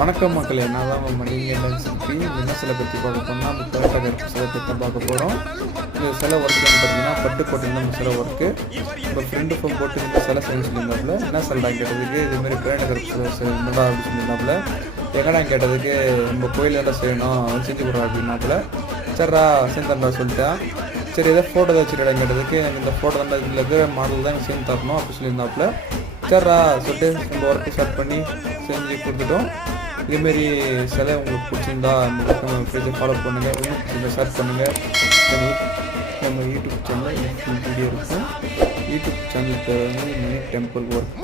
வணக்கம் மக்களே, நான் தான் உங்கள் மணிகண்டன் சிற்பி. என்ன சிலை பற்றி பார்க்க போனால் நம்ம பேரட்ட கருப்பு சிலை பற்றி பார்க்க போகிறோம். இந்த சிலை ஒர்க்குன்னு பார்த்தீங்கன்னா பட்டு போட்டிருந்தா நம்ம சிலை ஒர்க்கு. இப்போ ஃப்ரெண்டு ஃபோன் போட்டு இந்த சிலை செய்ய சொல்லியிருந்தாப்புல. என்ன சிலைடா கேட்டதுக்கு இதுமாரி பேரட்ட கருப்பு சிலை செய்யணும்டா அப்படின்னு சொல்லியிருந்தாப்புல. எங்கடா கேட்டதுக்கு நம்ம கோயிலெல்லாம் செய்யணும் செஞ்சு கொடுறா அப்படின்னாப்புல. சரிடா செஞ்சுடா சொல்லிட்டேன். சரி ஏதோ ஃபோட்டோ தான் வச்சுருடா கேட்டதுக்கு எனக்கு இந்த ஃபோட்டோ தான் இதில் இருக்கிற மாடல் தான் எனக்கு செஞ்சு தரணும் அப்படி சொல்லியிருந்தாப்புல. சரிடா சொல்லிட்டு நம்ம ஒர்க்கு ஸ்டார்ட் பண்ணி செஞ்சு கொடுத்துட்டோம். இதேமாரி சிலை உங்களுக்கு பிடிச்சிருந்தா நம்ம பேஜை ஃபாலோ பண்ணுங்கள், இன்னும் ஷேர் பண்ணுங்கள். நம்ம யூடியூப் சேனலில் வீடியோ இருக்கும். யூடியூப் சேனலுக்கு வந்து மினி டெம்பிள் ஒர்க்